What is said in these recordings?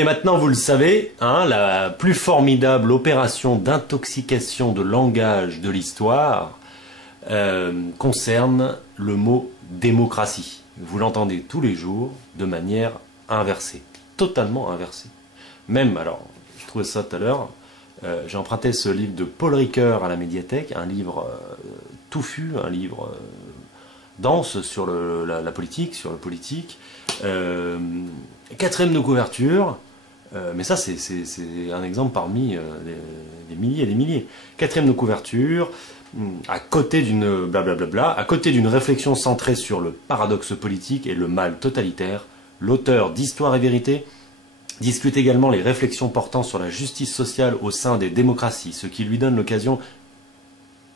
Allez, maintenant vous le savez, hein, la plus formidable opération d'intoxication de langage de l'histoire concerne le mot démocratie. Vous l'entendez tous les jours de manière inversée, totalement inversée. Même, alors, je trouvais ça tout à l'heure, j'ai emprunté ce livre de Paul Ricoeur à la médiathèque, un livre touffu, un livre dense sur la politique, sur le politique. Quatrième de couverture, mais ça c'est un exemple parmi des milliers et des milliers. Quatrième de couverture, à côté d'une blablabla, à côté d'une réflexion centrée sur le paradoxe politique et le mal totalitaire, l'auteur d'Histoire et Vérité discute également les réflexions portant sur la justice sociale au sein des démocraties, ce qui lui donne l'occasion...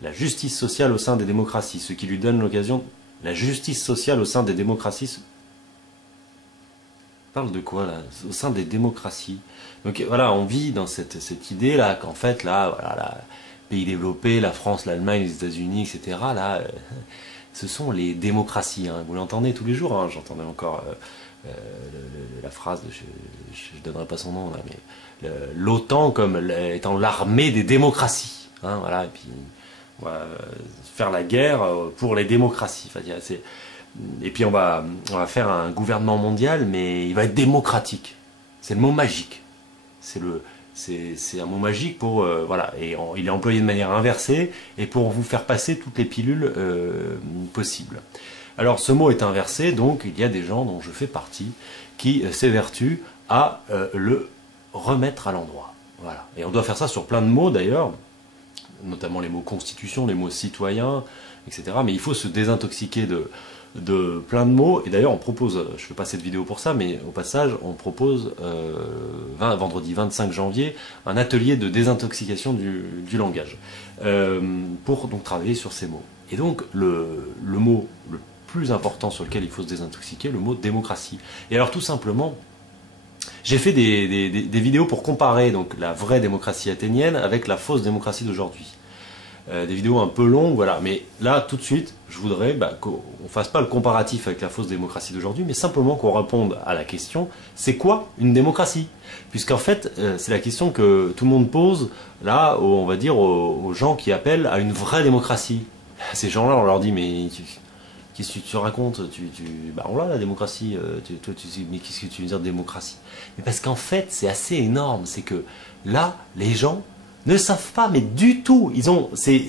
La justice sociale au sein des démocraties, ce qui lui donne l'occasion... La justice sociale au sein des démocraties... Parle de quoi là? Au sein des démocraties. Donc voilà, on vit dans cette idée là qu'en fait là, voilà, pays développés, la France, l'Allemagne, les États-Unis, etc. Là, ce sont les démocraties. Hein. Vous l'entendez tous les jours. Hein. J'entendais encore la phrase, je ne donnerai pas son nom là, mais l'OTAN comme étant l'armée des démocraties. Hein, voilà, et puis on va faire la guerre pour les démocraties. Enfin, et puis on va faire un gouvernement mondial, mais il va être démocratique. C'est le mot magique. C'est un mot magique pour voilà. Et il est employé de manière inversée et pour vous faire passer toutes les pilules possibles. Alors ce mot est inversé, donc il y a des gens dont je fais partie qui s'évertuent à le remettre à l'endroit. Voilà. Et on doit faire ça sur plein de mots d'ailleurs, notamment les mots constitution, les mots citoyen, etc. Mais il faut se désintoxiquer de plein de mots. Et d'ailleurs on propose, je fais pas cette vidéo pour ça, mais au passage on propose vendredi 25 janvier un atelier de désintoxication du langage pour donc travailler sur ces mots. Et donc le mot le plus important sur lequel il faut se désintoxiquer, le mot démocratie. Et alors tout simplement, j'ai fait des vidéos pour comparer donc la vraie démocratie athénienne avec la fausse démocratie d'aujourd'hui. Des vidéos un peu longues, voilà. Mais là, tout de suite, je voudrais qu'on ne fasse pas le comparatif avec la fausse démocratie d'aujourd'hui, mais simplement qu'on réponde à la question, c'est quoi une démocratie? Puisqu'en fait, c'est la question que tout le monde pose, là, on va dire, aux gens qui appellent à une vraie démocratie. Ces gens-là, on leur dit, mais qu'est-ce que tu racontes? On l'a la démocratie, mais qu'est-ce que tu veux dire démocratie? Mais parce qu'en fait, c'est assez énorme, c'est que là, les gens ne savent pas, mais du tout. Ils ont, c'est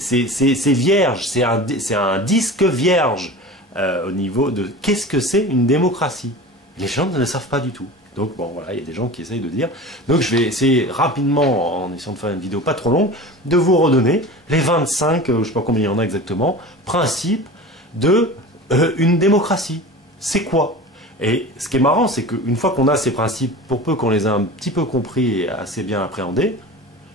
vierge, c'est un disque vierge au niveau de qu'est-ce que c'est une démocratie. Les gens ne le savent pas du tout. Donc bon, voilà, il y a des gens qui essayent de dire. Donc je vais essayer rapidement, en essayant de faire une vidéo pas trop longue, de vous redonner les 25, je ne sais pas combien il y en a exactement, principes de une démocratie. C'est quoi? Et ce qui est marrant, c'est qu'une fois qu'on a ces principes, pour peu qu'on les ait un petit peu compris et assez bien appréhendés,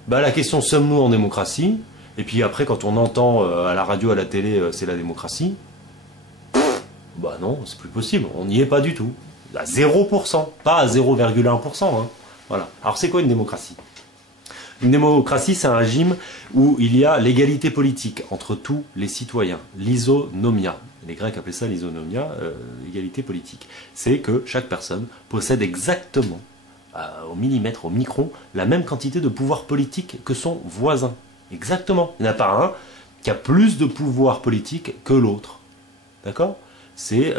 la question sommes-nous en démocratie? Et puis après, quand on entend à la radio, à la télé, c'est la démocratie, non, c'est plus possible, on n'y est pas du tout. À 0%, pas à 0,1%. Hein. Voilà. Alors c'est quoi une démocratie? Une démocratie, c'est un régime où il y a l'égalité politique entre tous les citoyens, l'isonomia. Les Grecs appelaient ça l'isonomia, l'égalité politique. C'est que chaque personne possède exactement, au millimètre, au micron, la même quantité de pouvoir politique que son voisin. Exactement. Il n'y en a pas un qui a plus de pouvoir politique que l'autre. D'accord? C'est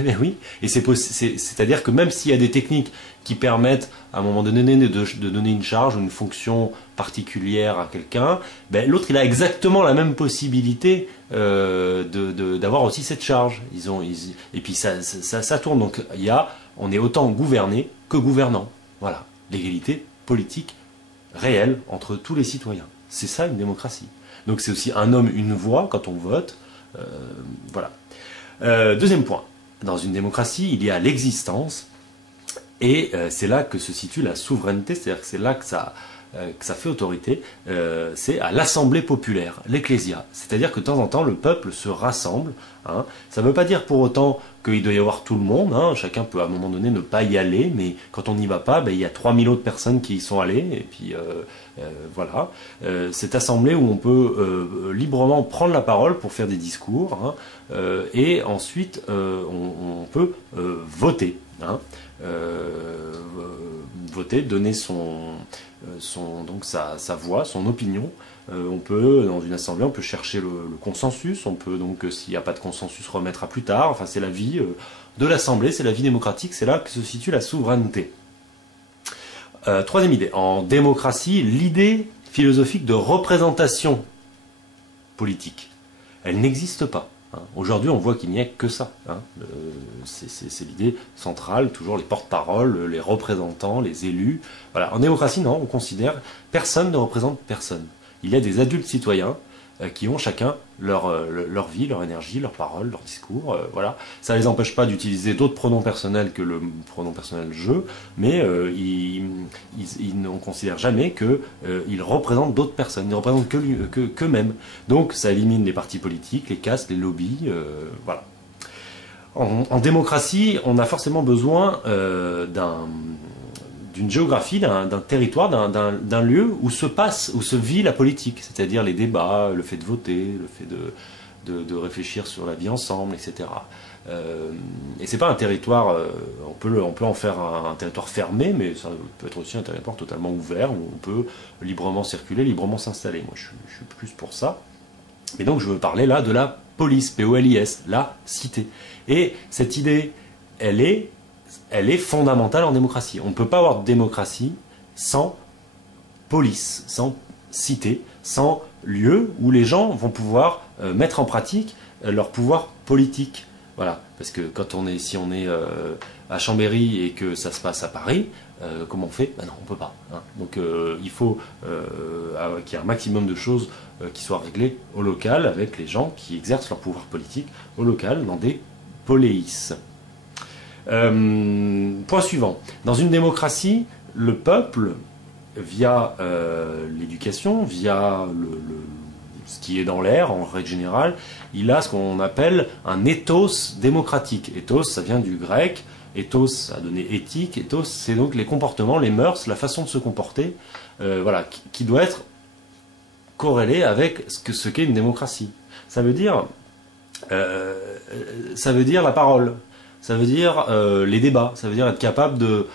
mais oui, et c'est-à-dire que même s'il y a des techniques qui permettent à un moment donné de donner une charge ou une fonction particulière à quelqu'un, l'autre il a exactement la même possibilité d'avoir aussi cette charge. Et puis ça tourne. Donc on est autant gouverné que gouvernant. Voilà, l'égalité politique réelle entre tous les citoyens. C'est ça une démocratie. Donc c'est aussi un homme, une voix quand on vote. Voilà. Deuxième point, dans une démocratie, il y a l'existence, et c'est là que se situe la souveraineté, c'est-à-dire que c'est là que ça fait autorité, c'est à l'assemblée populaire, l'ecclésia. C'est-à-dire que de temps en temps, le peuple se rassemble. Hein. Ça ne veut pas dire pour autant qu'il doit y avoir tout le monde, hein. Chacun peut à un moment donné ne pas y aller, mais quand on n'y va pas, il y a 3000 autres personnes qui y sont allées, et puis voilà. Cette assemblée où on peut librement prendre la parole pour faire des discours, hein, et ensuite on peut voter. hein, voter, donner donc sa voix, son opinion. On peut, dans une assemblée, on peut chercher le consensus, on peut donc, s'il n'y a pas de consensus, remettre à plus tard. Enfin, c'est la vie de l'assemblée, c'est la vie démocratique, c'est là que se situe la souveraineté. Troisième idée, en démocratie, l'idée philosophique de représentation politique, elle n'existe pas. Hein. Aujourd'hui, on voit qu'il n'y a que ça. Hein. C'est l'idée centrale, toujours les porte-paroles, les représentants, les élus. Voilà. En démocratie, non, on considère personne ne représente personne. Il y a des adultes citoyens qui ont chacun leur vie, leur énergie, leurs paroles, leur discours. Voilà. Ça ne les empêche pas d'utiliser d'autres pronoms personnels que le pronom personnel je, mais on ne considère jamais qu'ils représentent d'autres personnes, ils ne représentent qu'eux-mêmes. Donc ça élimine les partis politiques, les castes, les lobbies. Voilà. En démocratie, on a forcément besoin d'une géographie, d'un territoire, d'un lieu où se vit la politique, c'est-à-dire les débats, le fait de voter, le fait de réfléchir sur la vie ensemble, etc. Et c'est pas un territoire, on peut en faire un territoire fermé, mais ça peut être aussi un territoire totalement ouvert, où on peut librement circuler, librement s'installer. Moi, je suis plus pour ça. Et donc, je veux parler là de la police, P-O-L-I-S, la cité. Et cette idée, elle est fondamentale en démocratie. On ne peut pas avoir de démocratie sans police, sans cité, sans lieu où les gens vont pouvoir mettre en pratique leur pouvoir politique. Voilà, parce que si on est à Chambéry et que ça se passe à Paris, comment on fait? Ben non, on ne peut pas. Hein. Donc il faut qu'il y ait un maximum de choses qui soient réglées au local avec les gens qui exercent leur pouvoir politique au local dans des poléis. Point suivant. Dans une démocratie, le peuple, via l'éducation, via ce qui est dans l'air, en règle générale, il a ce qu'on appelle un ethos démocratique. Ethos, ça vient du grec. Ethos, ça a donné éthique. Ethos, c'est donc les comportements, les mœurs, la façon de se comporter, voilà, qui doit être corrélée avec ce qu'est une démocratie. Ça veut dire la parole. Ça veut dire les débats, ça veut dire être capable de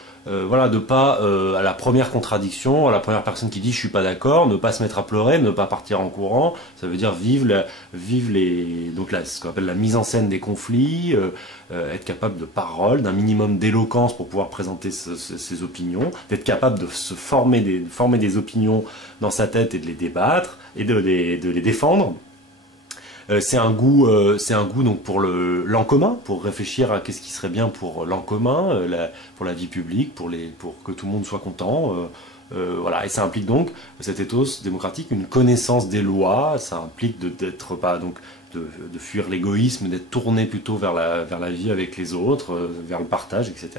pas à la première contradiction, à la première personne qui dit je suis pas d'accord, ne pas se mettre à pleurer, ne pas partir en courant. Ça veut dire vivre ce qu'on appelle la mise en scène des conflits, être capable de parole, d'un minimum d'éloquence pour pouvoir présenter ses opinions, d'être capable de se former des opinions dans sa tête et de les débattre et de les défendre. C'est un goût donc pour l'en commun, pour réfléchir à qu'est-ce qui serait bien pour l'en commun, pour la vie publique, pour que tout le monde soit content. Voilà, et ça implique donc cet ethos démocratique, une connaissance des lois. Ça implique de fuir l'égoïsme, d'être tourné plutôt vers la vie avec les autres, vers le partage, etc.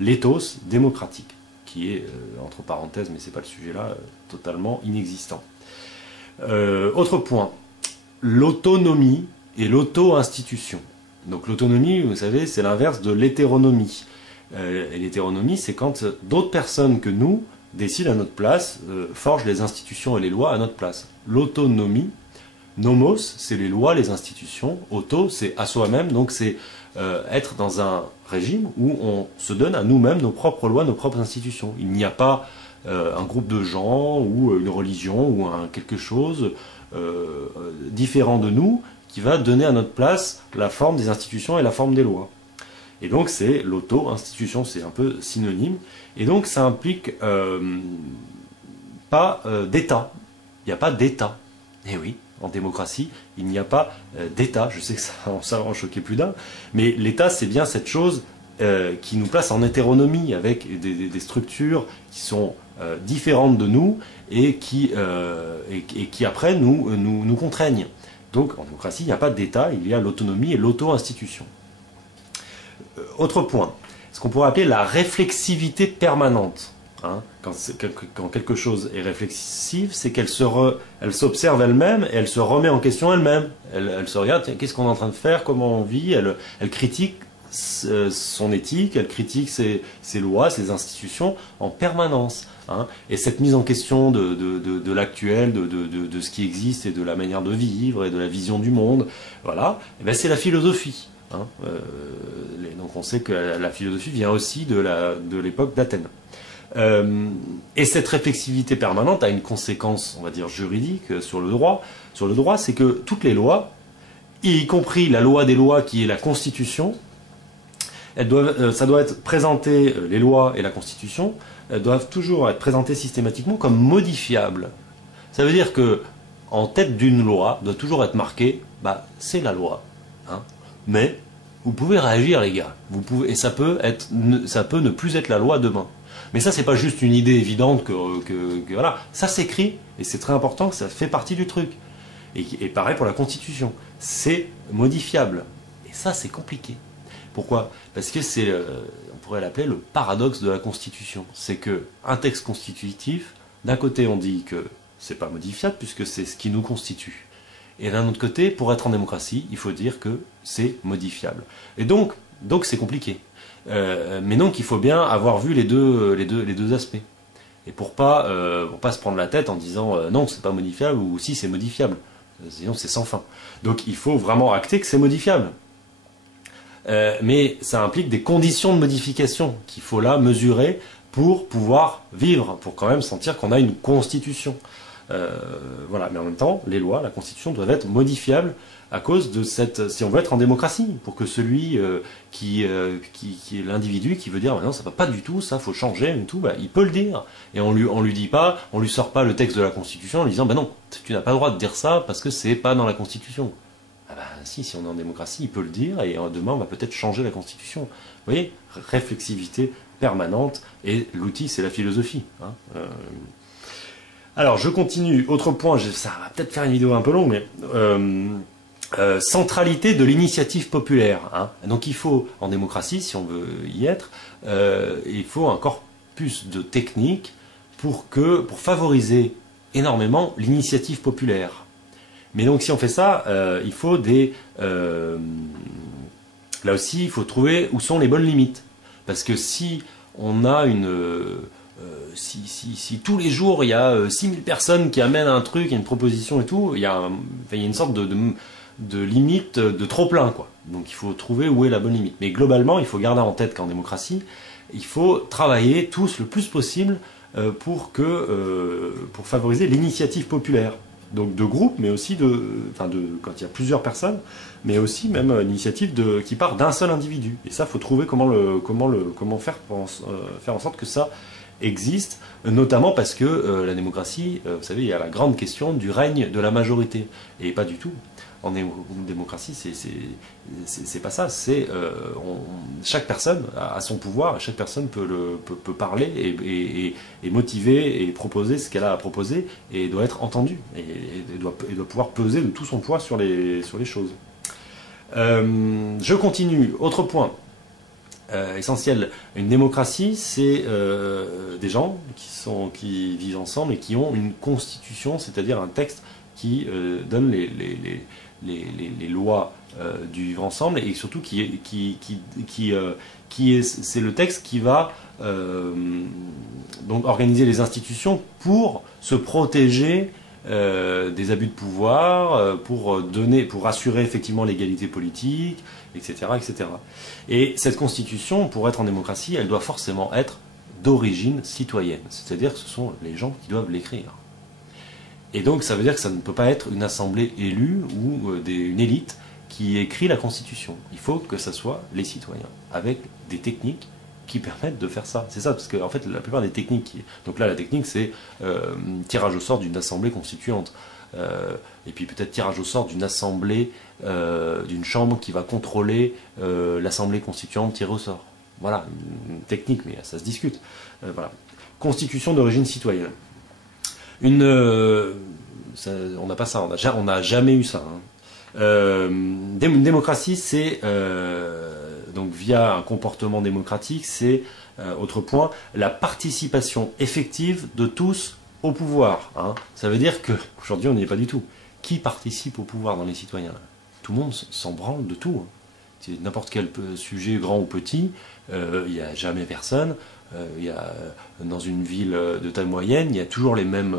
L'ethos démocratique, qui est entre parenthèses, mais c'est pas le sujet là, totalement inexistant. Autre point. L'autonomie et l'auto-institution. Donc l'autonomie, vous savez, c'est l'inverse de l'hétéronomie. Et l'hétéronomie, c'est quand d'autres personnes que nous décident à notre place, forgent les institutions et les lois à notre place. L'autonomie, nomos, c'est les lois, les institutions. Auto, c'est à soi-même, donc c'est être dans un régime où on se donne à nous-mêmes nos propres lois, nos propres institutions. Il n'y a pas un groupe de gens ou une religion ou quelque chose différent de nous qui va donner à notre place la forme des institutions et la forme des lois. Et donc c'est l'auto-institution, c'est un peu synonyme. Et donc ça implique pas d'État. Il n'y a pas d'État. Eh oui, en démocratie, il n'y a pas d'État. Je sais que ça va en choquer plus d'un, mais l'État, c'est bien cette chose qui nous place en hétéronomie avec des structures qui sont différentes de nous et qui après nous contraignent. Donc en démocratie, il n'y a pas d'État, il y a l'autonomie et l'auto-institution. Autre point, ce qu'on pourrait appeler la réflexivité permanente. Hein, quand quelque chose est réflexive, c'est qu'elle s'observe elle-même et elle se remet en question elle-même. Elle se regarde, qu'est-ce qu'on est en train de faire, comment on vit, elle critique son éthique, elle critique ses lois, ses institutions en permanence. Hein. Et cette mise en question de l'actuel, de ce qui existe et de la manière de vivre et de la vision du monde, voilà, et ben c'est la philosophie. hein. Donc on sait que la philosophie vient aussi de l'époque d'Athènes. Et cette réflexivité permanente a une conséquence, on va dire, juridique sur le droit. Sur le droit, c'est que toutes les lois, y compris la loi des lois qui est la Constitution, ça doit être présenté, les lois et la Constitution, doivent toujours être présentées systématiquement comme modifiables. Ça veut dire que en tête d'une loi doit toujours être marqué, bah, c'est la loi, hein, mais vous pouvez réagir, les gars. Et ça peut ne plus être la loi demain. Mais ça, c'est pas juste une idée évidente que voilà, ça s'écrit et c'est très important que ça fait partie du truc. Et pareil pour la Constitution, c'est modifiable. Et ça, c'est compliqué. Pourquoi? Parce que on pourrait l'appeler le paradoxe de la Constitution. C'est que un texte constitutif, d'un côté, on dit que c'est pas modifiable puisque c'est ce qui nous constitue. Et d'un autre côté, pour être en démocratie, il faut dire que c'est modifiable. Et donc c'est compliqué. Mais donc il faut bien avoir vu les deux aspects. Et pour pas se prendre la tête en disant non, c'est pas modifiable ou si c'est modifiable. Sinon c'est sans fin. Donc il faut vraiment acter que c'est modifiable. Mais ça implique des conditions de modification qu'il faut là mesurer pour pouvoir vivre, pour quand même sentir qu'on a une constitution. Voilà, mais en même temps, les lois, la Constitution doivent être modifiables à cause de si on veut être en démocratie, pour que celui qui est l'individu qui veut dire non, ça va pas du tout, ça faut changer et tout, bah, il peut le dire. Et on lui dit pas, on lui sort pas le texte de la Constitution en lui disant bah non, tu n'as pas le droit de dire ça parce que c'est pas dans la Constitution. Ah bah si on est en démocratie, il peut le dire et demain on va peut-être changer la Constitution. Vous voyez, réflexivité permanente et l'outil c'est la philosophie. Hein. Alors, je continue. Autre point, ça va peut-être faire une vidéo un peu longue, mais centralité de l'initiative populaire. Hein. Donc, il faut, en démocratie, si on veut y être, il faut un corpus de techniques pour favoriser énormément l'initiative populaire. Mais donc, si on fait ça, il faut là aussi, il faut trouver où sont les bonnes limites. Parce que si on a si tous les jours il y a 6000 personnes qui amènent un truc, une proposition et tout, il y a une sorte de limite de trop plein, quoi. Donc il faut trouver où est la bonne limite. Mais globalement, il faut garder en tête qu'en démocratie, il faut travailler tous le plus possible pour favoriser l'initiative populaire. Donc de groupe, mais aussi quand il y a plusieurs personnes, mais aussi même une initiative qui part d'un seul individu. Et ça, il faut trouver comment faire en sorte que ça existe, notamment parce que la démocratie, vous savez, il y a la grande question du règne de la majorité. Et pas du tout. En démocratie, c'est pas ça. Chaque personne a son pouvoir, et chaque personne peut parler et motiver et proposer ce qu'elle a à proposer et doit être entendue et doit pouvoir peser de tout son poids sur les choses. Je continue. Autre point. Essentiel. Une démocratie, c'est des gens qui vivent ensemble et qui ont une constitution, c'est-à-dire un texte qui donne les lois du vivre ensemble et surtout c'est le texte qui va donc organiser les institutions pour se protéger des abus de pouvoir, pour assurer effectivement l'égalité politique, etc., etc. Et cette constitution, pour être en démocratie, elle doit forcément être d'origine citoyenne. C'est-à-dire que ce sont les gens qui doivent l'écrire. Et donc ça veut dire que ça ne peut pas être une assemblée élue ou une élite qui écrit la constitution. Il faut que ça soit les citoyens, avec des techniques qui permettent de faire ça. C'est ça, parce que en fait, la plupart des techniques... Donc là, la technique, c'est tirage au sort d'une assemblée constituante. Et puis peut-être tirage au sort d'une assemblée, d'une chambre qui va contrôler l'assemblée constituante tirée au sort. Voilà, une technique, mais ça se discute. Voilà. Constitution d'origine citoyenne. On n'a pas ça, on n'a jamais eu ça. Hein. Une démocratie, c'est... donc via un comportement démocratique, c'est, autre point, la participation effective de tous au pouvoir. Hein. Ça veut dire qu'aujourd'hui, on n'y est pas du tout. Qui participe au pouvoir dans les citoyens? Tout le monde s'en branle de tout. Hein. C'est n'importe quel sujet, grand ou petit, il n'y a jamais personne Dans une ville de taille moyenne, il y a toujours les mêmes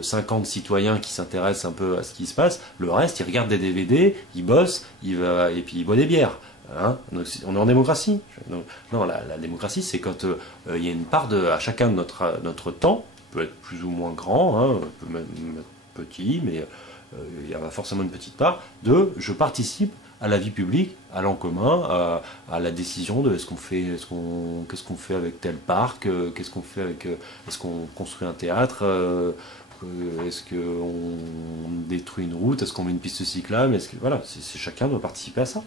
50 citoyens qui s'intéressent un peu à ce qui se passe. Le reste, ils regardent des DVD, ils bossent, et puis ils boivent des bières. Hein, donc, on est en démocratie. Donc, non, la démocratie, c'est quand il y a une part à chacun de notre temps, peut être plus ou moins grand, hein, peut même être petit, mais il y a forcément une petite part, je participe à la vie publique, à l'en commun, à la décision de qu'est-ce qu'on fait avec tel parc, qu'est-ce qu'on fait avec, est-ce qu'on construit un théâtre, est-ce qu'on détruit une route, est-ce qu'on met une piste cyclable, voilà, chacun doit participer à ça.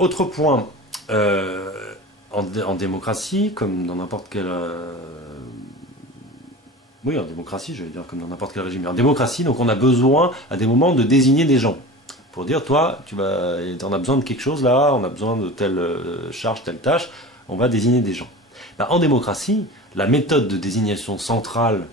Autre point, en démocratie, comme dans n'importe quel... oui, en démocratie, j'allais dire comme dans n'importe quel régime. Mais en démocratie, donc on a besoin à des moments de désigner des gens. Pour dire, toi, on a besoin de quelque chose là, on a besoin de telle charge, telle tâche, on va désigner des gens. Ben, en démocratie, la méthode de désignation centrale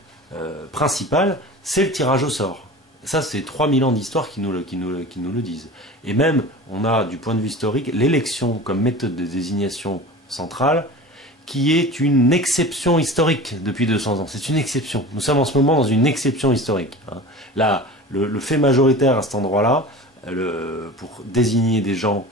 principale, c'est le tirage au sort. Ça, c'est 3000 ans d'histoire qui nous le disent. Et même, on a, du point de vue historique, l'élection comme méthode de désignation centrale, qui est une exception historique depuis 200 ans. C'est une exception. Nous sommes en ce moment dans une exception historique. Hein. Là, le fait majoritaire à cet endroit-là, pour désigner des gens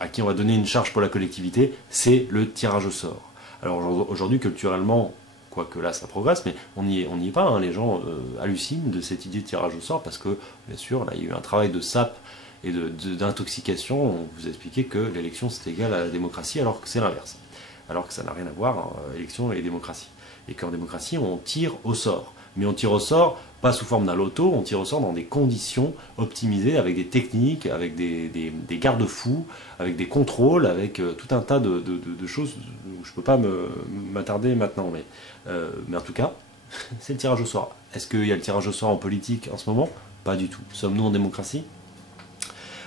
à qui on va donner une charge pour la collectivité, c'est le tirage au sort. Alors aujourd'hui, culturellement, quoique là ça progresse, mais on n'y est pas, hein. Les gens hallucinent de cette idée de tirage au sort parce que, bien sûr, là, il y a eu un travail de sape et d'intoxication. On vous a expliqué que l'élection c'est égal à la démocratie, alors que c'est l'inverse. Alors que ça n'a rien à voir, élection et démocratie. Et qu'en démocratie, on tire au sort. Mais on tire au sort, pas sous forme d'un loto, on tire au sort dans des conditions optimisées, avec des techniques, avec des garde-fous, avec des contrôles, avec tout un tas de choses où je ne peux pas m'attarder maintenant. Mais en tout cas, c'est le tirage au sort. Est-ce qu'il y a le tirage au sort en politique en ce moment? Pas du tout. Sommes-nous en démocratie?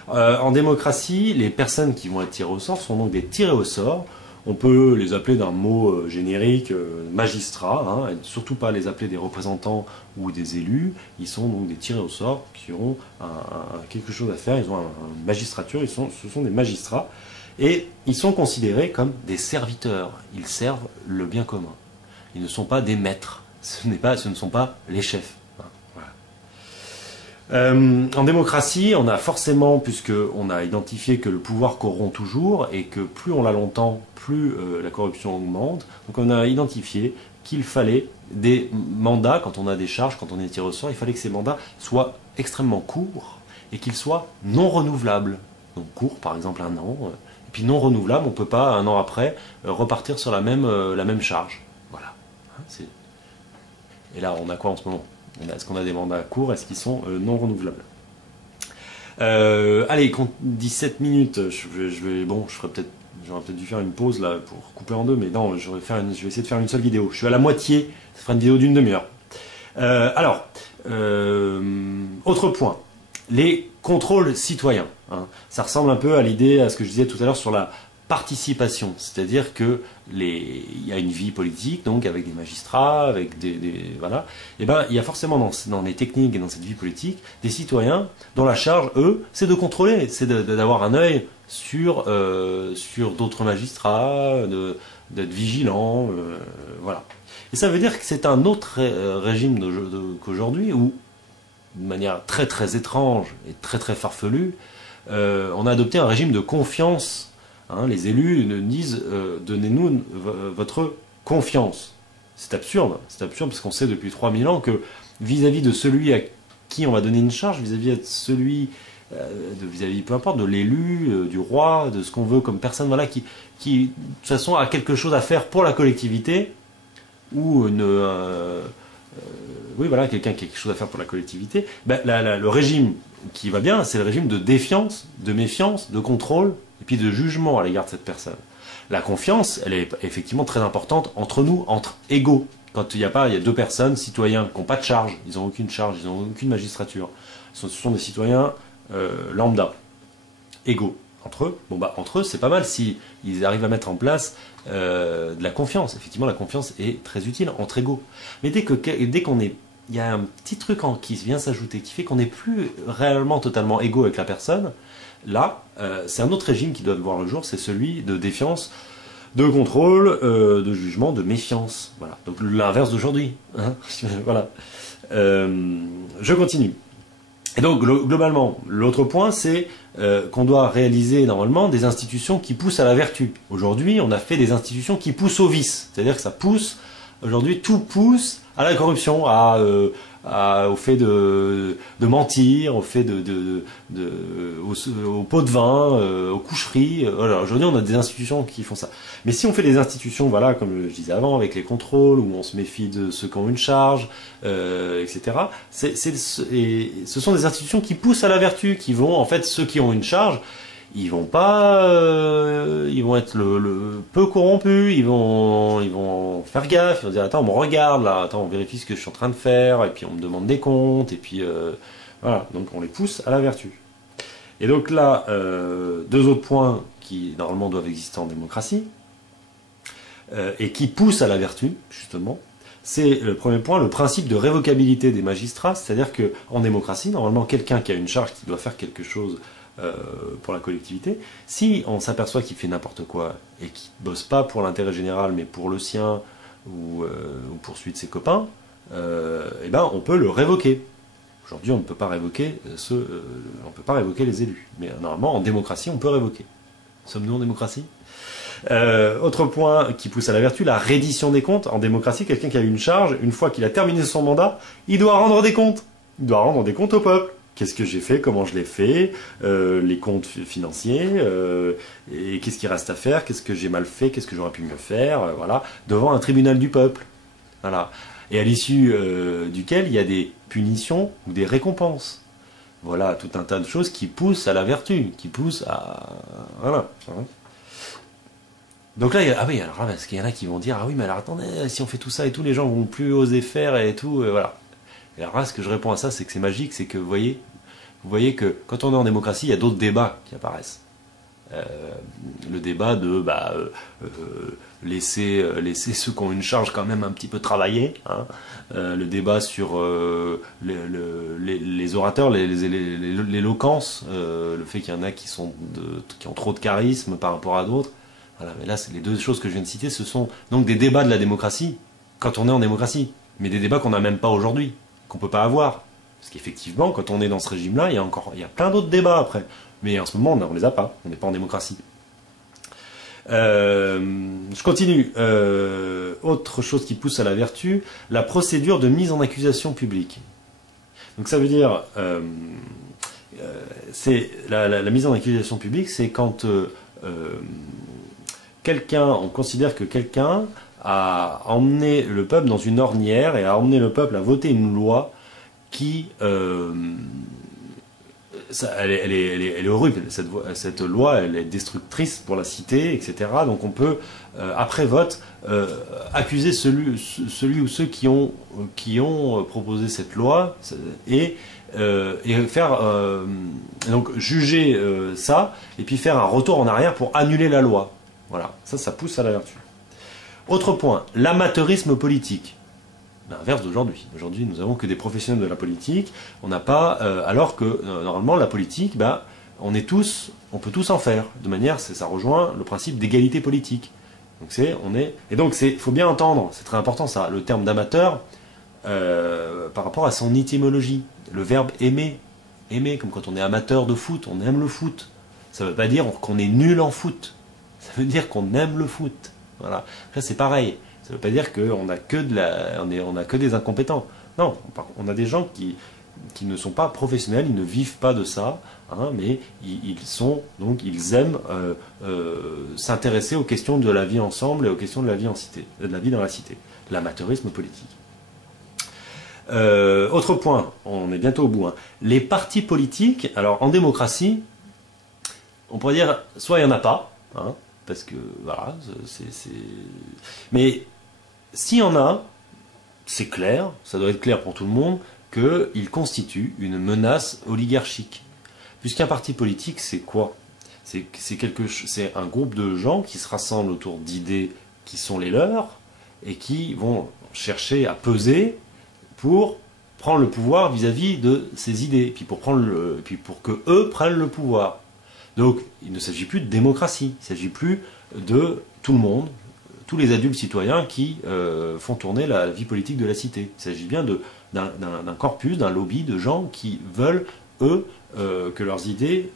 En démocratie, les personnes qui vont être tirées au sort sont donc des tirés au sort. On peut les appeler d'un mot générique, magistrats, hein, et surtout pas les appeler des représentants ou des élus. Ils sont donc des tirés au sort qui auront quelque chose à faire. Ils ont une magistrature, ce sont des magistrats. Et ils sont considérés comme des serviteurs. Ils servent le bien commun. Ils ne sont pas des maîtres. Ce ne sont pas les chefs. En démocratie, on a forcément, puisqu'on a identifié que le pouvoir corrompt toujours et que plus on l'a longtemps, plus la corruption augmente, donc on a identifié qu'il fallait des mandats, quand on a des charges, quand on est tiré au sort, il fallait que ces mandats soient extrêmement courts et qu'ils soient non renouvelables. Donc court, par exemple 1 an, et puis non renouvelable, on ne peut pas, 1 an après, repartir sur la même charge. Voilà. Et là, on a quoi en ce moment? Est-ce qu'on a des mandats courts? Est-ce qu'ils sont non renouvelables? Allez, compte 17 minutes. J'aurais peut-être dû faire une pause là pour couper en deux, mais non, je vais essayer de faire une seule vidéo. Je suis à la moitié, ça fera une vidéo d'1 demi-heure. Autre point, les contrôles citoyens. Hein. Ça ressemble un peu à ce que je disais tout à l'heure sur la participation, c'est-à-dire que il y a une vie politique, donc avec des magistrats, avec voilà. Et ben, il y a forcément dans les techniques et dans cette vie politique des citoyens dont la charge, eux, c'est de contrôler, c'est d'avoir un œil sur d'autres magistrats, d'être vigilant, voilà. Et ça veut dire que c'est un autre régime qu'aujourd'hui où, de manière très très étrange et très très farfelue, on a adopté un régime de confiance. Hein, les élus nous disent donnez-nous votre confiance. C'est absurde parce qu'on sait depuis 3000 ans que vis-à-vis de celui à qui on va donner une charge, vis-à-vis de celui, vis-à-vis peu importe, de l'élu, du roi, de ce qu'on veut comme personne, voilà, qui de toute façon a quelque chose à faire pour la collectivité, ou oui, voilà, quelqu'un qui a quelque chose à faire pour la collectivité, ben, le régime qui va bien, c'est le régime de défiance, de méfiance, de contrôle, et puis de jugement à l'égard de cette personne. La confiance, elle est effectivement très importante entre nous, entre égaux. Quand il y a 2 personnes, citoyens, qui n'ont pas de charge, ils n'ont aucune charge, ils n'ont aucune magistrature. Ce sont des citoyens lambda, égaux. Entre eux, entre eux, c'est pas mal si ils arrivent à mettre en place de la confiance. Effectivement, la confiance est très utile entre égaux. Mais dès qu'on est, il y a un petit truc qui vient s'ajouter, qui fait qu'on n'est plus réellement totalement égaux avec la personne. Là, c'est un autre régime qui doit voir le jour, c'est celui de défiance de contrôle, de jugement, de méfiance. Voilà. Donc l'inverse d'aujourd'hui. Hein. Voilà. Je continue. Et donc globalement, l'autre point, c'est qu'on doit réaliser normalement des institutions qui poussent à la vertu. Aujourd'hui, on a fait des institutions qui poussent au vice. C'est-à-dire que ça pousse, aujourd'hui, tout pousse à la corruption, au fait de mentir, au fait au pot de vin, aux coucheries. Voilà. Aujourd'hui, on a des institutions qui font ça. Mais si on fait des institutions, voilà, comme je disais avant, avec les contrôles, où on se méfie de ceux qui ont une charge, etc., et ce sont des institutions qui poussent à la vertu, qui vont, en fait, ceux qui ont une charge, ils vont pas, ils vont être peu corrompus, ils vont faire gaffe, ils vont dire attends on me regarde là, attends on vérifie ce que je suis en train de faire, et puis on me demande des comptes, et puis voilà, donc on les pousse à la vertu. Et donc là, deux autres points qui normalement doivent exister en démocratie, et qui poussent à la vertu, justement, c'est le premier point, le principe de révocabilité des magistrats, c'est-à-dire qu'en démocratie, normalement quelqu'un qui a une charge, qui doit faire quelque chose pour la collectivité, si on s'aperçoit qu'il fait n'importe quoi et qu'il ne bosse pas pour l'intérêt général mais pour le sien ou pour celui de ses copains, eh ben on peut le révoquer. Aujourd'hui on ne peut pas révoquer on peut pas révoquer les élus, mais normalement en démocratie on peut révoquer. Sommes-nous en démocratie? Autre point qui pousse à la vertu, la reddition des comptes. En démocratie, quelqu'un qui a une charge, une fois qu'il a terminé son mandat, il doit rendre des comptes. Il doit rendre des comptes au peuple. Qu'est-ce que j'ai fait, comment je l'ai fait, les comptes financiers, et qu'est-ce qu'il reste à faire, qu'est-ce que j'ai mal fait, qu'est-ce que j'aurais pu mieux faire, voilà, devant un tribunal du peuple. Voilà. Et à l'issue duquel il y a des punitions ou des récompenses. Voilà, tout un tas de choses qui poussent à la vertu, qui poussent à... Voilà. Donc là, ah oui, alors parce qu'il y en a qui vont dire, ah oui, mais alors attendez, si on fait tout ça et tout, les gens vont plus oser faire et tout, voilà. Et alors là, ce que je réponds à ça, c'est que c'est magique, c'est que vous voyez que quand on est en démocratie, il y a d'autres débats qui apparaissent. Le débat de laisser ceux qui ont une charge quand même un petit peu travailler, hein. Le débat sur les orateurs, l'éloquence, le fait qu'il y en a qui ont trop de charisme par rapport à d'autres. Voilà, mais là, c'est les deux choses que je viens de citer, ce sont donc des débats de la démocratie quand on est en démocratie, mais des débats qu'on n'a même pas aujourd'hui, qu'on peut pas avoir. Parce qu'effectivement, quand on est dans ce régime-là, il y a plein d'autres débats après. Mais en ce moment, on les a pas. On n'est pas en démocratie. Je continue. Autre chose qui pousse à la vertu, la procédure de mise en accusation publique. Donc ça veut dire, c'est la mise en accusation publique, c'est quand on considère que quelqu'un a emmené le peuple dans une ornière et a emmené le peuple à voter une loi qui elle est horrible, cette loi, elle est destructrice pour la cité, etc. Donc on peut, après vote, accuser celui ou ceux qui ont proposé cette loi et faire donc juger ça et puis faire un retour en arrière pour annuler la loi. Voilà, ça pousse à la vertu. Autre point, l'amateurisme politique. L'inverse d'aujourd'hui. Aujourd'hui, nous n'avons que des professionnels de la politique. On n'a pas, alors que normalement la politique, on peut tous en faire. De manière, ça rejoint le principe d'égalité politique. Donc faut bien entendre. C'est très important ça. Le terme d'amateur par rapport à son étymologie. Le verbe aimer, comme quand on est amateur de foot, on aime le foot. Ça ne veut pas dire qu'on est nul en foot. Ça veut dire qu'on aime le foot. Voilà. Là, c'est pareil. Ça ne veut pas dire qu'on a que des incompétents. Non, on a des gens qui ne sont pas professionnels, ils ne vivent pas de ça, hein, mais ils aiment s'intéresser aux questions de la vie ensemble et aux questions de la vie dans la cité. L'amateurisme politique. Autre point, on est bientôt au bout. Hein. Les partis politiques, alors en démocratie, on pourrait dire soit il n'y en a pas, hein, parce que voilà, mais s'il y en a, c'est clair, ça doit être clair pour tout le monde, qu'il constitue une menace oligarchique. Puisqu'un parti politique, c'est quoi? C'est un groupe de gens qui se rassemblent autour d'idées qui sont les leurs et qui vont chercher à peser pour prendre le pouvoir vis-à-vis de ces idées, puis pour que eux prennent le pouvoir. Donc, il ne s'agit plus de démocratie, il ne s'agit plus de tout le monde, tous les adultes citoyens qui font tourner la vie politique de la cité. Il s'agit bien d'un corpus, d'un lobby de gens qui veulent, eux, que leurs idées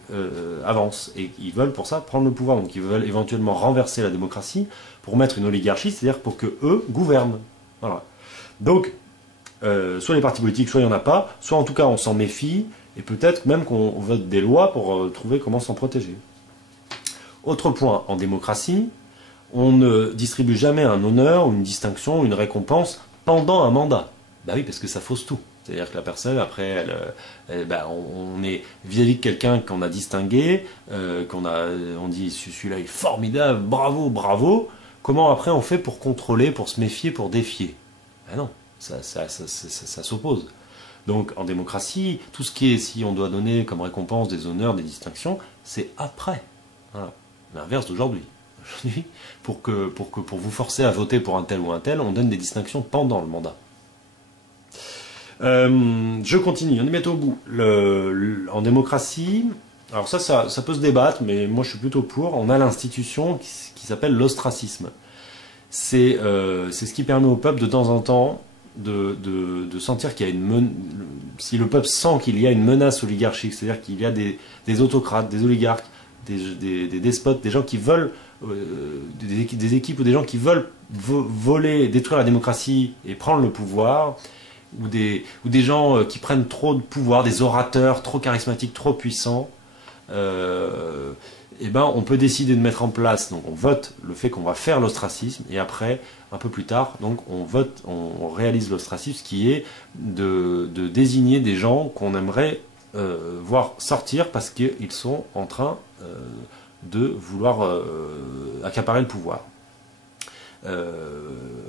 avancent. Et ils veulent pour ça prendre le pouvoir. Donc ils veulent éventuellement renverser la démocratie pour mettre une oligarchie, c'est-à-dire pour que eux gouvernent. Voilà. Donc, soit les partis politiques, soit il n'y en a pas, soit en tout cas on s'en méfie, et peut-être même qu'on vote des lois pour trouver comment s'en protéger. Autre point, en démocratie, on ne distribue jamais un honneur, une distinction, une récompense pendant un mandat. Bah oui, parce que ça fausse tout. C'est-à-dire que la personne, après, on est vis-à-vis de quelqu'un qu'on a distingué, on dit celui-là est formidable, bravo, bravo. Comment après on fait pour contrôler, pour se méfier, pour défier? Ben non, ça s'oppose. Donc en démocratie, tout ce qui est, si on doit donner comme récompense des honneurs, des distinctions, c'est après. Voilà. L'inverse d'aujourd'hui. Aujourd'hui, pour vous forcer à voter pour un tel ou un tel, on donne des distinctions pendant le mandat. Je continue, on est bientôt au bout. En démocratie, alors ça peut se débattre, mais moi je suis plutôt pour. On a l'institution qui s'appelle l'ostracisme. C'est ce qui permet au peuple de temps en temps de sentir qu'il y a si le peuple sent qu'il y a une menace oligarchique, c'est-à-dire qu'il y a des autocrates, des oligarques, des despotes, des gens qui veulent, des équipes ou des gens qui veulent voler, détruire la démocratie et prendre le pouvoir, ou des gens qui prennent trop de pouvoir, des orateurs trop charismatiques, trop puissants, eh ben, on peut décider de mettre en place, donc on vote le fait qu'on va faire l'ostracisme, et après, un peu plus tard, donc on réalise l'ostracisme, qui est de désigner des gens qu'on aimerait voir sortir parce qu'ils sont en train de vouloir accaparer le pouvoir.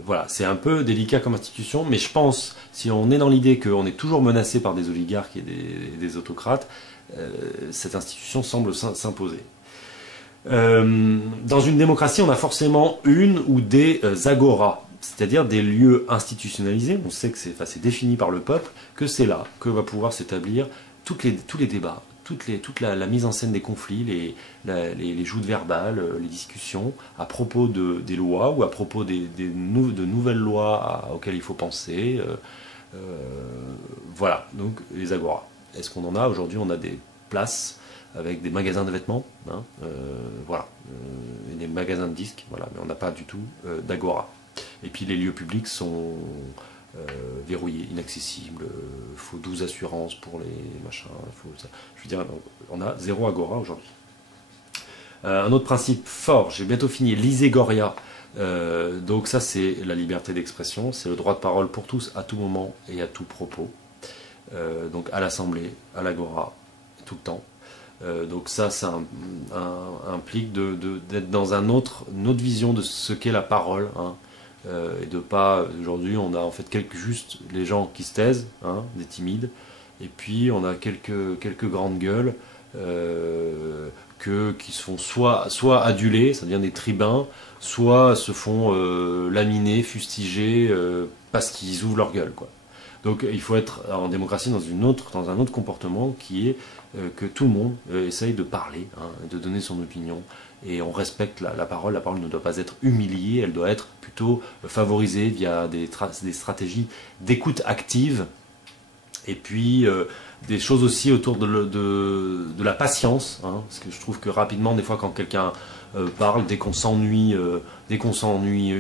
Voilà, c'est un peu délicat comme institution, mais je pense, si on est dans l'idée qu'on est toujours menacé par des oligarques et des autocrates, cette institution semble s'imposer. Dans une démocratie, on a forcément une ou des agoras, c'est-à-dire des lieux institutionnalisés. On sait que c'est défini par le peuple, que c'est là que va pouvoir s'établir tous les débats, toute la mise en scène des conflits, les joutes verbales, les discussions à propos des lois ou à propos de nouvelles lois auxquelles il faut penser. Voilà, donc les agoras. Est-ce qu'on en a? Aujourd'hui, on a des places avec des magasins de vêtements, hein, voilà, et des magasins de disques, voilà, mais on n'a pas du tout d'agora. Et puis les lieux publics sont verrouillés, inaccessibles, il faut 12 assurances pour les machins, je veux dire, on a 0 agora aujourd'hui. Un autre principe fort, j'ai bientôt fini, l'iségoria. Donc ça c'est la liberté d'expression, c'est le droit de parole pour tous, à tout moment et à tout propos. Donc à l'Assemblée, à l'agora, tout le temps. Donc ça implique d'être dans une autre vision de ce qu'est la parole, hein, et de pas, aujourd'hui on a en fait juste les gens qui se taisent, hein, des timides, et puis on a quelques grandes gueules qui se font soit aduler, ça devient des tribuns, soit se font laminer, fustiger parce qu'ils ouvrent leur gueule, quoi. Donc il faut être en démocratie dans un autre comportement qui est que tout le monde essaye de parler, hein, de donner son opinion, et on respecte la parole. La parole ne doit pas être humiliée, elle doit être plutôt favorisée via des stratégies d'écoute active, et puis des choses aussi autour de la patience, hein, parce que je trouve que rapidement, des fois quand quelqu'un parle, dès qu'on s'ennuie 1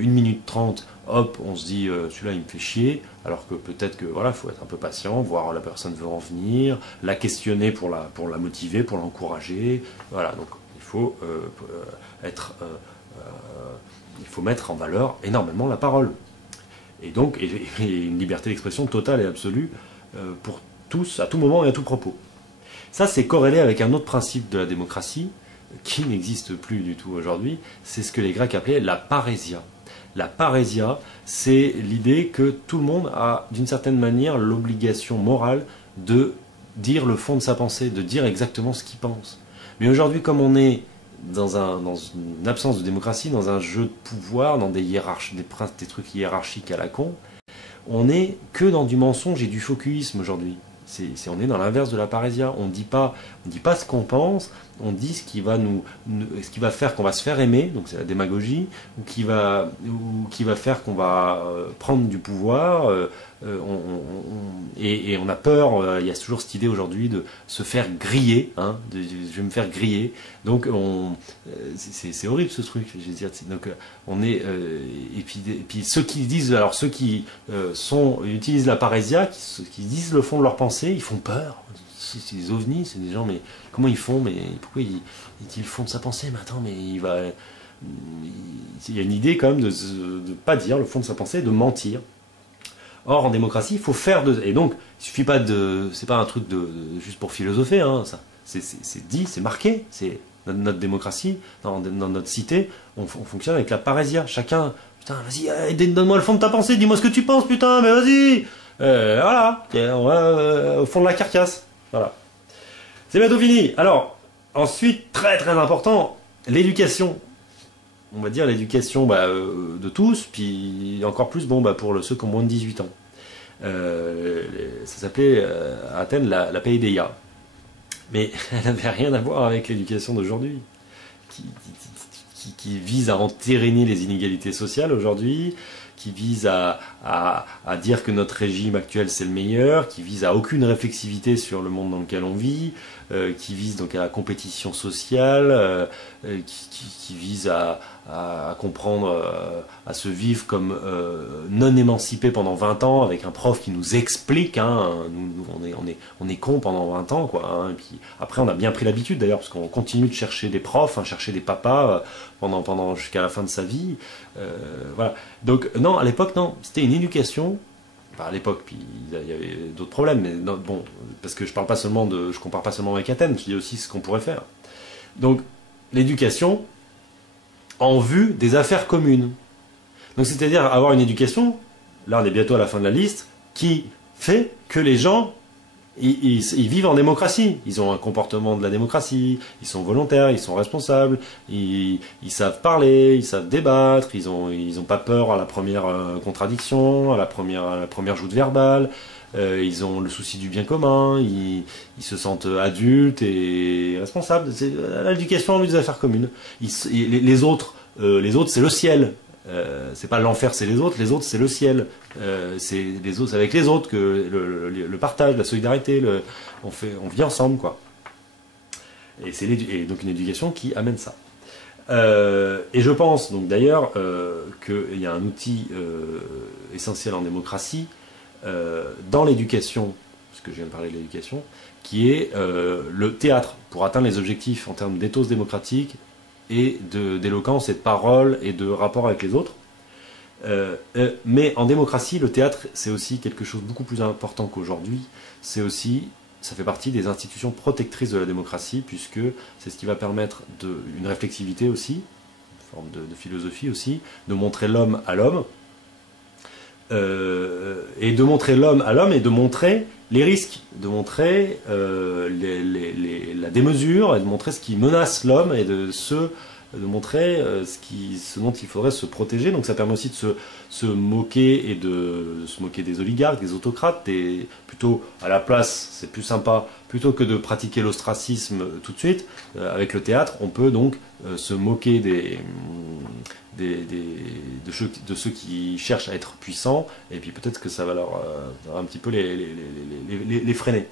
minute 30, hop, on se dit celui-là il me fait chier, alors que peut-être que voilà, faut être un peu patient, voir la personne veut en venir, la questionner pour la motiver, pour l'encourager. Voilà, donc il faut il faut mettre en valeur énormément la parole. Et donc une liberté d'expression totale et absolue pour tous, à tout moment et à tout propos. Ça, c'est corrélé avec un autre principe de la démocratie qui n'existe plus du tout aujourd'hui, c'est ce que les Grecs appelaient la parésia. La parésia, c'est l'idée que tout le monde a, d'une certaine manière, l'obligation morale de dire le fond de sa pensée, de dire exactement ce qu'il pense. Mais aujourd'hui, comme on est dans une absence de démocratie, dans un jeu de pouvoir, dans des trucs hiérarchiques à la con, on n'est que dans du mensonge et du focusisme aujourd'hui. On est dans l'inverse de la parésia. On dit pas ce qu'on pense, on dit ce qui va ce qui va faire qu'on va se faire aimer, donc c'est la démagogie, ou qui va faire qu'on va prendre du pouvoir, et on a peur, il y a toujours cette idée aujourd'hui de se faire griller, hein, je vais me faire griller, donc c'est horrible ce truc, je veux dire, donc on est, et puis ceux qui disent, alors ceux qui utilisent la parésia, qui disent le fond de leur pensée, ils font peur. C'est des ovnis, c'est des gens, mais comment ils font, mais pourquoi ils le font de sa pensée, mais attends, mais il y a une idée quand même de ne pas dire le fond de sa pensée, de mentir. Or, en démocratie, il faut faire et donc, il suffit pas c'est pas un truc juste pour philosopher, hein, ça. C'est dit, c'est marqué, c'est notre démocratie, dans notre cité, on fonctionne avec la parésia. Chacun, putain, vas-y, donne-moi le fond de ta pensée, dis-moi ce que tu penses, putain, mais vas-y. Voilà, on va au fond de la carcasse. Voilà. C'est bientôt fini. Alors, ensuite, très très important, l'éducation. On va dire l'éducation de tous, puis encore plus pour ceux qui ont moins de 18 ans. Ça s'appelait à Athènes la Paideia. Mais elle n'avait rien à voir avec l'éducation d'aujourd'hui, qui vise à entériner les inégalités sociales aujourd'hui, qui vise à dire que notre régime actuel c'est le meilleur, qui vise à aucune réflexivité sur le monde dans lequel on vit, qui vise donc à la compétition sociale, qui vise à comprendre, à se vivre comme non émancipé pendant 20 ans, avec un prof qui nous explique, hein, on est con pendant 20 ans, quoi, hein, et puis après on a bien pris l'habitude d'ailleurs, parce qu'on continue de chercher des profs, hein, chercher des papas pendant jusqu'à la fin de sa vie, voilà. Donc non, à l'époque non, c'était une éducation. À l'époque, puis il y avait d'autres problèmes, mais non, bon, parce que je compare pas seulement avec Athènes, je dis aussi ce qu'on pourrait faire. Donc, l'éducation en vue des affaires communes. Donc, c'est-à-dire avoir une éducation, là on est bientôt à la fin de la liste, qui fait que les gens, ils vivent en démocratie. Ils ont un comportement de la démocratie, ils sont volontaires, ils sont responsables, ils savent parler, ils savent débattre, ils ont pas peur à la première contradiction, à la première joute verbale, ils ont le souci du bien commun, ils se sentent adultes et responsables. C'est l'éducation en vue des affaires communes. Les autres, c'est le ciel. C'est pas l'enfer, c'est les autres c'est le ciel. C'est les autres, avec les autres que le partage, la solidarité, on vit ensemble, quoi. Et donc une éducation qui amène ça. Et je pense donc d'ailleurs qu'il y a un outil essentiel en démocratie dans l'éducation, parce que je viens de parler de l'éducation, qui est le théâtre pour atteindre les objectifs en termes d'éthos démocratique et d'éloquence et de parole et de rapport avec les autres. Mais en démocratie, le théâtre, c'est aussi quelque chose de beaucoup plus important qu'aujourd'hui. Ça fait partie des institutions protectrices de la démocratie, puisque c'est ce qui va permettre une réflexivité aussi, une forme de philosophie aussi, de montrer l'homme à l'homme, et de montrer l'homme à l'homme et de montrer les risques, de montrer la démesure, et de montrer ce qui menace l'homme et de montrer ce dont il faudrait se protéger. Donc ça permet aussi de se moquer des oligarques, des autocrates, plutôt à la place, c'est plus sympa, plutôt que de pratiquer l'ostracisme tout de suite, avec le théâtre, on peut donc se moquer de ceux qui cherchent à être puissants, et puis peut-être que ça va leur un petit peu les freiner.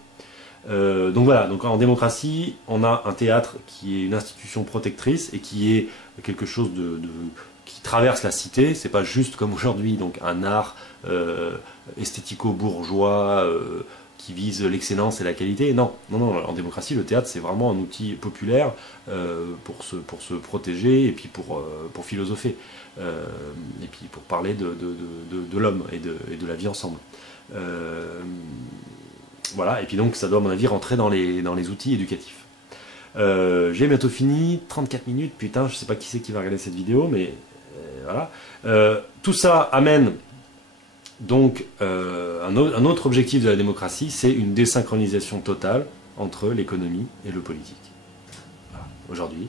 Donc voilà, donc en démocratie, on a un théâtre qui est une institution protectrice et qui est quelque chose qui traverse la cité. C'est pas juste comme aujourd'hui, donc un art esthético-bourgeois qui vise l'excellence et la qualité. Non, en démocratie, le théâtre c'est vraiment un outil populaire pour se protéger et puis pour philosopher et puis pour parler de l'homme et de la vie ensemble. Voilà, et puis donc ça doit à mon avis rentrer dans les outils éducatifs. J'ai bientôt fini, 34 minutes, putain, je sais pas qui c'est qui va regarder cette vidéo, mais voilà. Tout ça amène donc un autre objectif de la démocratie, c'est une désynchronisation totale entre l'économie et le politique. Voilà. Aujourd'hui,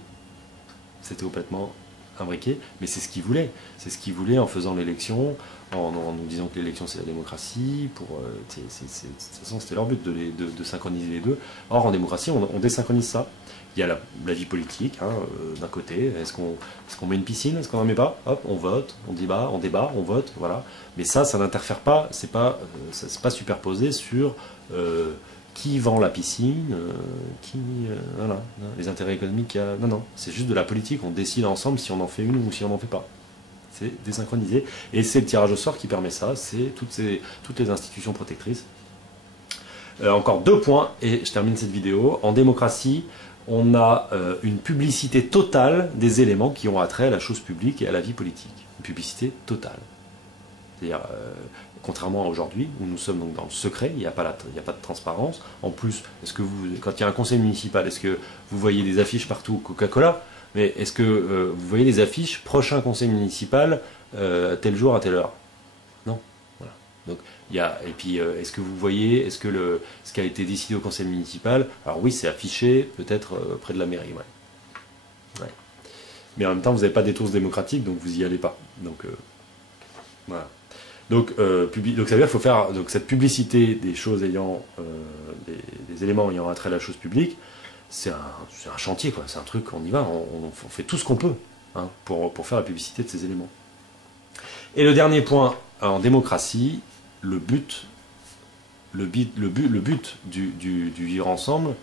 c'était complètement imbriqué, mais c'est ce qu'il voulait. C'est ce qu'il voulait en faisant l'élection, en nous disant que l'élection c'est la démocratie. De toute façon, c'était leur but de synchroniser les deux. Or, en démocratie, on désynchronise ça. Il y a la vie politique, hein, d'un côté. Est-ce qu'on met une piscine? Est-ce qu'on n'en met pas? Hop, on vote, on débat, on vote, voilà. Mais ça n'interfère pas, c'est pas superposé sur qui vend la piscine, voilà, les intérêts économiques. Non, c'est juste de la politique. On décide ensemble si on en fait une ou si on n'en fait pas. C'est désynchronisé. Et c'est le tirage au sort qui permet ça. C'est toutes les institutions protectrices. Encore 2 points et je termine cette vidéo. En démocratie, on a une publicité totale des éléments qui ont attrait à la chose publique et à la vie politique. Une publicité totale. C'est-à-dire, contrairement à aujourd'hui, où nous sommes donc dans le secret, il n'y a pas de transparence. En plus, quand il y a un conseil municipal, est-ce que vous voyez des affiches partout Coca-Cola? Mais est-ce que vous voyez des affiches prochain conseil municipal, tel jour à telle heure? Non. Voilà. Donc, et puis, est-ce que vous voyez, ce qui a été décidé au conseil municipal? Alors oui, c'est affiché, peut-être près de la mairie, ouais. Ouais. Mais en même temps, vous n'avez pas d'étours démocratiques, donc vous n'y allez pas. Donc, voilà. Donc ça veut dire qu'il faut faire cette publicité des choses ayant, des éléments ayant attrait à la chose publique. C'est un chantier, quoi. C'est un truc, on y va, on fait tout ce qu'on peut, hein, pour faire la publicité de ces éléments. Et le dernier point, en démocratie, le but du vivre ensemble,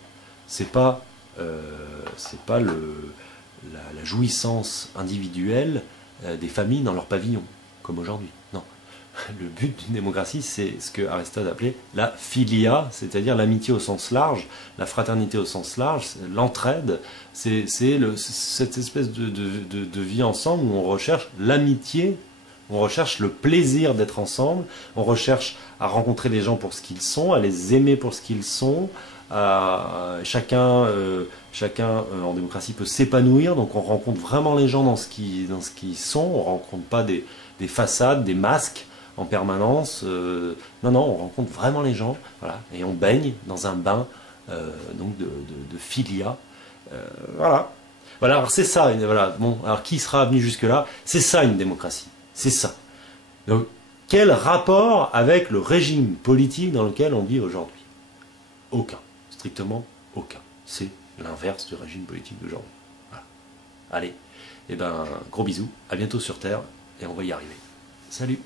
c'est pas la jouissance individuelle des familles dans leur pavillon, comme aujourd'hui. Non. Le but d'une démocratie, c'est ce que Aristote appelait la philia, c'est-à-dire l'amitié au sens large, la fraternité au sens large, l'entraide. C'est cette espèce de vie ensemble où on recherche l'amitié, on recherche le plaisir d'être ensemble, on recherche à rencontrer les gens pour ce qu'ils sont, à les aimer pour ce qu'ils sont. Chacun en démocratie peut s'épanouir, donc on rencontre vraiment les gens dans ce qu'ils sont, on ne rencontre pas des façades, des masques en permanence. Non, on rencontre vraiment les gens, voilà, et on baigne dans un bain donc de philia. Voilà. Voilà, alors c'est ça, voilà. Bon, alors qui sera venu jusque-là? C'est ça une démocratie. C'est ça. Donc, quel rapport avec le régime politique dans lequel on vit aujourd'hui? Aucun. Strictement aucun. C'est l'inverse du régime politique d'aujourd'hui. Voilà. Allez, gros bisous, à bientôt sur Terre, et on va y arriver. Salut!